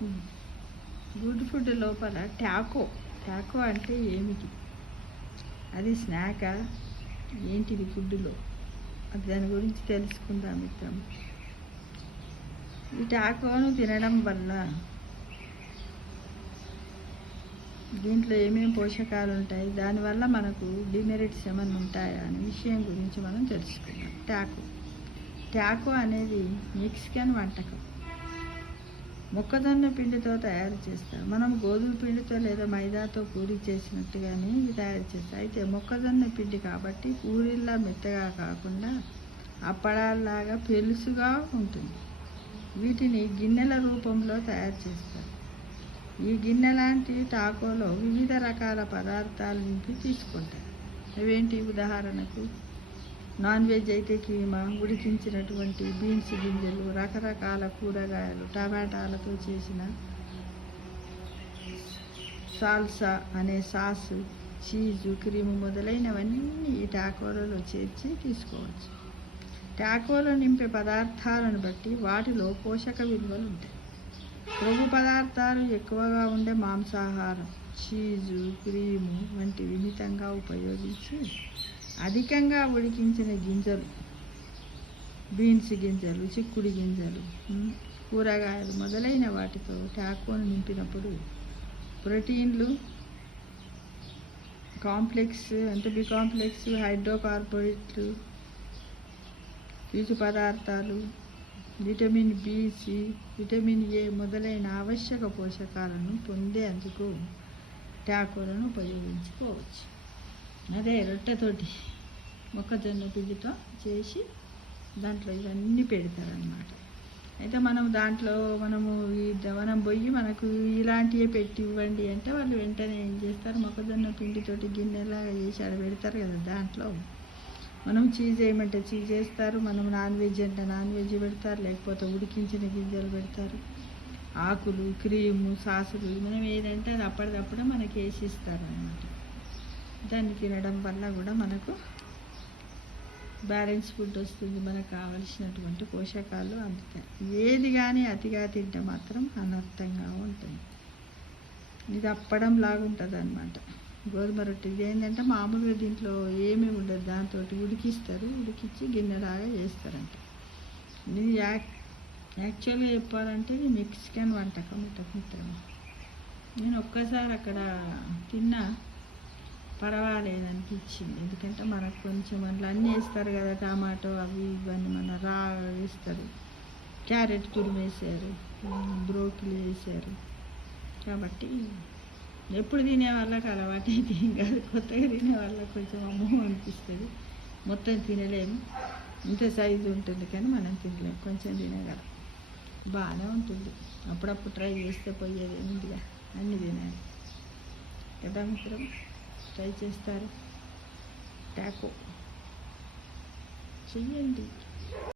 Good food లోపల Taco Taco అంటే ఏమిటి? అది స్నాకా? ఏంటిది ఫుడ్లో? అది దాని గురించి తెలుసుకుందాం మిత్రం. ఈ టాకోను తినడం వల్ల దీంట్లో ఏమేమి పోషకాలు ఉంటాయి, దానివల్ల మనకు డిమెరిట్స్ ఏమైనా ఉంటాయా అనే విషయం గురించి మనం తెలుసుకుందాం. టాకో అనేది మెక్సికన్ వంటకం. మొక్కజొన్న పిండితో తయారు చేస్తారు. మనం గోధుమ పిండితో లేదా మైదాతో పూరి చేసినట్టుగానే ఇవి తయారు చేస్తారు. అయితే మొక్కజొన్న పిండి కాబట్టి పూరిల్లా మెత్తగా కాకుండా అప్పడాల్లాగా పెలుసుగా ఉంటుంది. వీటిని గిన్నెల రూపంలో తయారు చేస్తారు. ఈ గిన్నె లాంటి టాకోలో వివిధ రకాల పదార్థాలు నింపి తీసుకుంటారు. అవేంటి? ఉదాహరణకు నాన్ వెజ్ అయితే కీమా, ఉడికించినటువంటి బీన్స్ గింజలు, రకరకాల కూరగాయలు, టమాటాలతో చేసిన సాల్సా అనే సాసు, చీజు, క్రీము మొదలైనవన్నీ ఈ టాకోలలో చేర్చి తీసుకోవచ్చు. టాకోలో నింపే పదార్థాలను బట్టి వాటిలో పోషక విలువలు ఉంటాయి. కొవ్వు పదార్థాలు ఎక్కువగా ఉండే మాంసాహారం, చీజు, క్రీము వంటివి మితంగా ఉపయోగించి అధికంగా ఉడికించిన గింజలు, బీన్స్ గింజలు, చిక్కుడు గింజలు, కూరగాయలు మొదలైన వాటితో టాకోను నింపినప్పుడు ప్రోటీన్లు, కాంప్లెక్స్ అంటే బి కాంప్లెక్స్, హైడ్రోకార్బోహైడ్రేట్లు, పీచు పదార్థాలు, vitamin B, C, vitamin A మొదలైన ఆవశ్యక పోషకాలను పొందేందుకు టాకోలను ఉపయోగించుకోవచ్చు. అదే రొట్టెతోటి మొక్కజొన్న పిండితో చేసి దాంట్లో ఇవన్నీ పెడతారనమాట. అయితే మనం పోయి మనకు ఇలాంటివే పెట్టి ఇవ్వండి అంటే వాళ్ళు వెంటనే ఏం చేస్తారు, మొక్కజొన్న పిండితోటి గిన్నెలాగా చేసి ఆడ పెడతారు కదా. దాంట్లో మనం చీజ్ వేయమంటే చీజ్ వేస్తారు, మనం నాన్ వెజ్ అంటే నాన్ వెజ్ పెడతారు, లేకపోతే ఉడికించిన గింజలు పెడతారు, ఆకులు, క్రీము, సాసులు, మనం ఏదంటే అది అప్పటిదప్పుడే మనకి వేసి ఇస్తారు అన్నమాట. దాన్ని తినడం వల్ల కూడా మనకు బ్యాలెన్స్ ఫుడ్ వస్తుంది, మనకు కావలసినటువంటి పోషకాలు అందుతాయి. ఏది కానీ అతిగా తింటే మాత్రం అనర్థంగా ఉంటుంది. ఇది అప్పడం లాగా ఉంటుంది అన్నమాట. గోధుమ రొట్టె ఇది ఏంటంటే మామూలుగా దీంట్లో ఏమీ ఉండదు, దాంతో ఉడికించి గిన్నెలాగా చేస్తారంట. ఇది యాక్చువల్గా చెప్పాలంటే ఇది మెక్సికన్ వంటకం మిత్రమా. నేను ఒక్కసారి అక్కడ తిన్నా, పర్వాలేదనిపించింది. ఎందుకంటే మనకు కొంచెం అందులో అన్నీ వేస్తారు కదా, టమాటో అవి ఇవన్నీ మన వేస్తారు, క్యారెట్ తురిమేసారు, బ్రోకలీ వేసారు. కాబట్టి ఎప్పుడు తినే వాళ్ళకి అలవాటు అయితే ఏం కాదు, కొత్తగా తినే వాళ్ళకి కొంచెం అమ్మో అనిపిస్తుంది. మొత్తం తినలేము, ఇంత సైజు ఉంటుంది కానీ మనం తినలేము, కొంచెం తినగలం. బాగానే ఉంటుంది, అప్పుడప్పుడు ట్రై చేస్తే పోయేది ముందుగా అన్నీ తినాలి కదా మిత్రం. ట్రై చేస్తారు, టాకో చెయ్యండి.